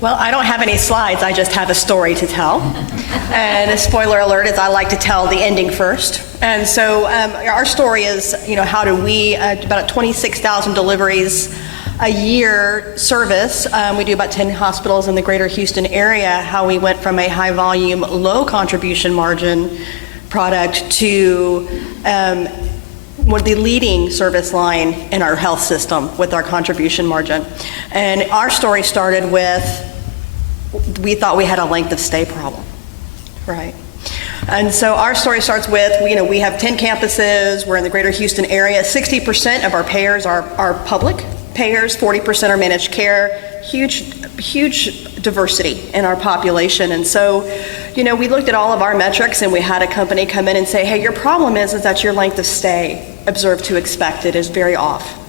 Well, I don't have any slides, I just have a story to tell. And a spoiler alert is I like to tell the ending first. And so our story is, how do we, about 26,000 deliveries a year service. We do about 10 hospitals in the greater Houston area, how we went from a high volume, low contribution margin product to the leading service line in our health system with our contribution margin. And our story started with, we thought we had a length of stay problem, right? And so our story starts with, we have 10 campuses, we're in the greater Houston area, 60% of our payers are public payers, 40% are managed care, huge diversity in our population. And so, we looked at all of our metrics and we had a company come in and say, hey, your problem is that your length of stay observed to expected is very off.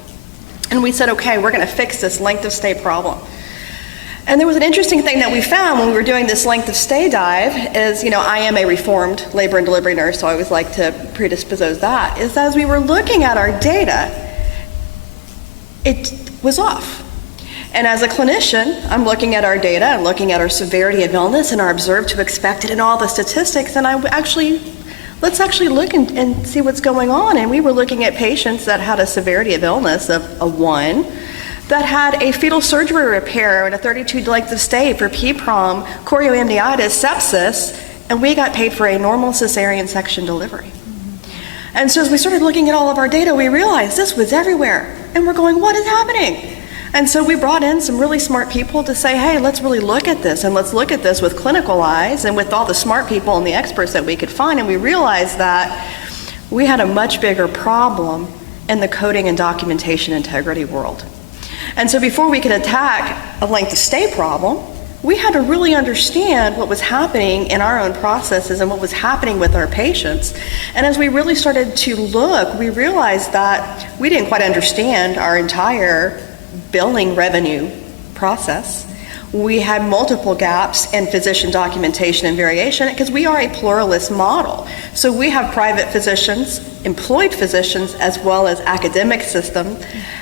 And we said, okay, we're gonna fix this length of stay problem. And there was an interesting thing that we found when we were doing this length of stay dive is, I am a reformed labor and delivery nurse, so I always like to predispose that, is that as we were looking at our data, it was off. And as a clinician, I'm looking at our data, I'm looking at our severity of illness and our observed to expected and all the statistics, and let's actually look and see what's going on. And we were looking at patients that had a severity of illness of a 1, that had a fetal surgery repair and a 32 length of stay for PPROM, chorioamnionitis, sepsis, and we got paid for a normal cesarean section delivery. And so as we started looking at all of our data, we realized this was everywhere. And we're going, what is happening? And so we brought in some really smart people to say, hey, let's really look at this, and let's look at this with clinical eyes and with all the smart people and the experts that we could find. And we realized that we had a much bigger problem in the coding and documentation integrity world. And so before we could attack a length of stay problem, we had to really understand what was happening in our own processes and what was happening with our patients. And as we really started to look, we realized that we didn't quite understand our entire billing revenue process. We had multiple gaps in physician documentation and variation because we are a pluralist model. So we have private physicians, employed physicians, as well as academic system,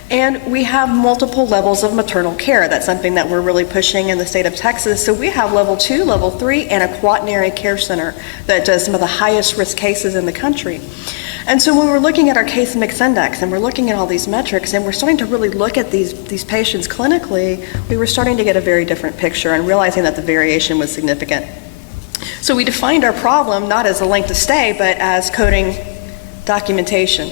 and we have multiple levels of maternal care. That's something that we're really pushing in the state of Texas. So we have level 2, level 3, and a quaternary care center that does some of the highest risk cases in the country. And so when we're looking at our case mix index and we're looking at all these metrics and we're starting to really look at these patients clinically, we were starting to get a very different picture and realizing that the variation was significant. So we defined our problem not as a length of stay, but as coding documentation.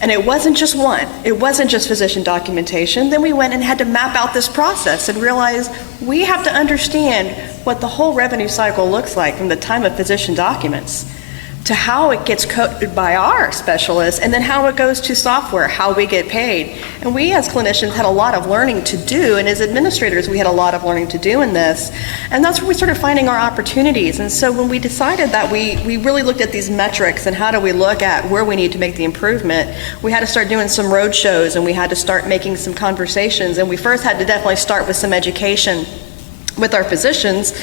And it wasn't just one. It wasn't just physician documentation. Then we went and had to map out this process and realize we have to understand what the whole revenue cycle looks like from the time of physician documents to how it gets coded by our specialists, and then how it goes to software, how we get paid. And we as clinicians had a lot of learning to do, and as administrators we had a lot of learning to do in this. And that's where we started finding our opportunities. And so when we decided that we really looked at these metrics and how do we look at where we need to make the improvement, we had to start doing some road shows and we had to start making some conversations. And we first had to definitely start with some education with our physicians.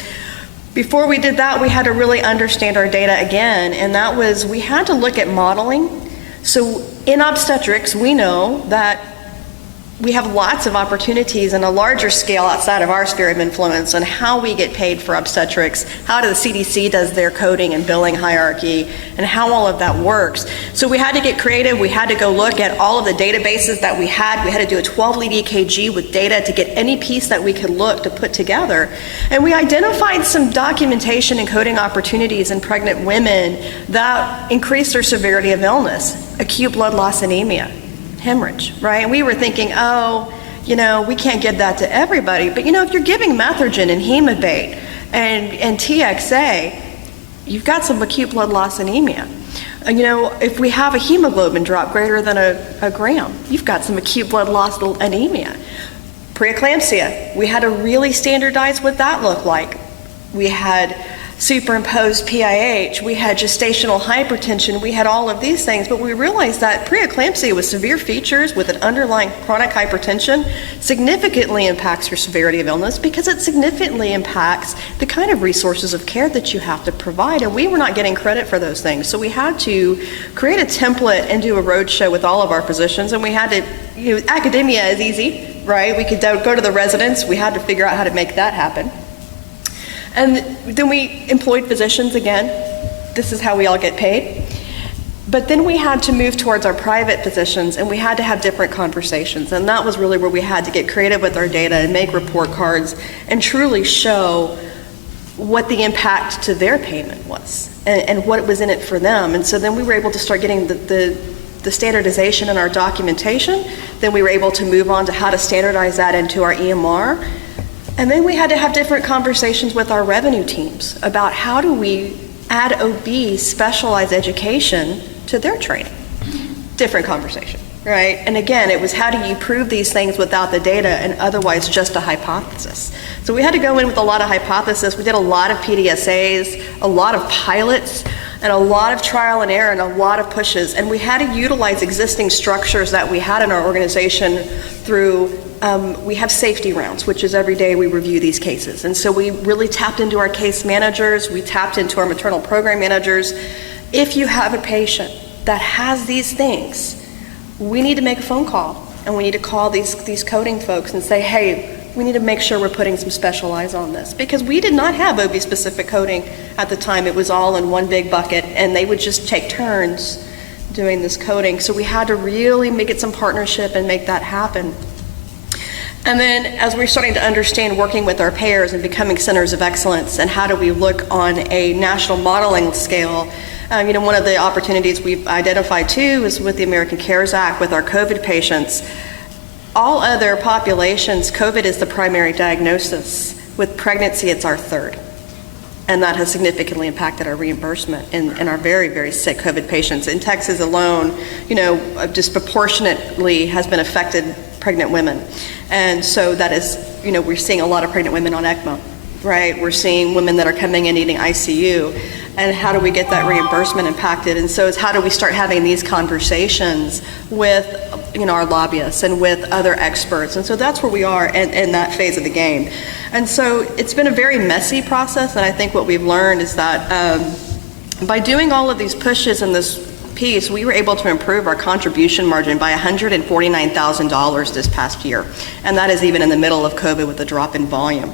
Before we did that, we had to really understand our data again, and that was we had to look at modeling. So in obstetrics, we know that we have lots of opportunities on a larger scale outside of our sphere of influence on how we get paid for obstetrics, how the CDC does their coding and billing hierarchy, and how all of that works. So we had to get creative. We had to go look at all of the databases that we had. We had to do a 12-lead EKG with data to get any piece that we could look to put together. And we identified some documentation and coding opportunities in pregnant women that increased their severity of illness, acute blood loss anemia, hemorrhage, right? And we were thinking, we can't give that to everybody. But if you're giving Methergin and Hemabate and TXA, you've got some acute blood loss anemia. If we have a hemoglobin drop greater than a gram, you've got some acute blood loss anemia. Preeclampsia, we had to really standardize what that looked like. We had superimposed PIH, we had gestational hypertension, we had all of these things, but we realized that preeclampsia with severe features with an underlying chronic hypertension significantly impacts your severity of illness because it significantly impacts the kind of resources of care that you have to provide, and we were not getting credit for those things. So we had to create a template and do a roadshow with all of our physicians, and we had to, academia is easy. right? We could go to the residents. We had to figure out how to make that happen. And then we employed physicians again. This is how we all get paid. But then we had to move towards our private physicians, and we had to have different conversations. And that was really where we had to get creative with our data and make report cards and truly show what the impact to their payment was and what was in it for them. And so then we were able to start getting the standardization in our documentation. Then we were able to move on to how to standardize that into our EMR. And then we had to have different conversations with our revenue teams about how do we add OB specialized education to their training. Different conversation, right? And again, it was how do you prove these things without the data and otherwise just a hypothesis. So we had to go in with a lot of hypothesis. We did a lot of PDSAs, a lot of pilots, and a lot of trial and error and a lot of pushes. And we had to utilize existing structures that we had in our organization through, we have safety rounds, which is every day we review these cases. And so we really tapped into our case managers, we tapped into our maternal program managers. If you have a patient that has these things, we need to make a phone call and we need to call these coding folks and say, hey, we need to make sure we're putting some special eyes on this, because we did not have OB specific coding at the time. It was all in one big bucket and they would just take turns doing this coding. So we had to really make it some partnership and make that happen. And then as we're starting to understand working with our payers and becoming centers of excellence and how do we look on a national modeling scale, one of the opportunities we've identified too is with the American CARES Act with our COVID patients. All other populations, COVID is the primary diagnosis. With pregnancy, it's our third. And that has significantly impacted our reimbursement in our very, very sick COVID patients. In Texas alone, disproportionately has been affected pregnant women. And so that is, we're seeing a lot of pregnant women on ECMO, right? We're seeing women that are coming in needing ICU. And how do we get that reimbursement impacted? And so it's how do we start having these conversations with our lobbyists and with other experts. And so that's where we are in that phase of the game. And so it's been a very messy process, and I think what we've learned is that by doing all of these pushes in this piece, we were able to improve our contribution margin by $149,000 this past year. And that is even in the middle of COVID with a drop in volume.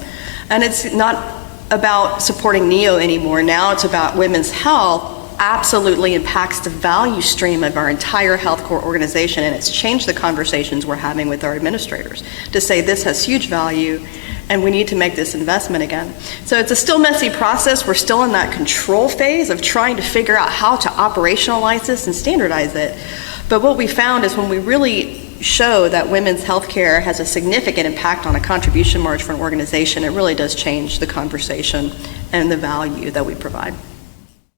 And it's not about supporting NEO anymore. Now it's about women's health absolutely impacts the value stream of our entire healthcare organization, and it's changed the conversations we're having with our administrators to say this has huge value and we need to make this investment again. So it's a still messy process. We're still in that control phase of trying to figure out how to operationalize this and standardize it. But what we found is when we really show that women's healthcare has a significant impact on a contribution margin for an organization, it really does change the conversation and the value that we provide.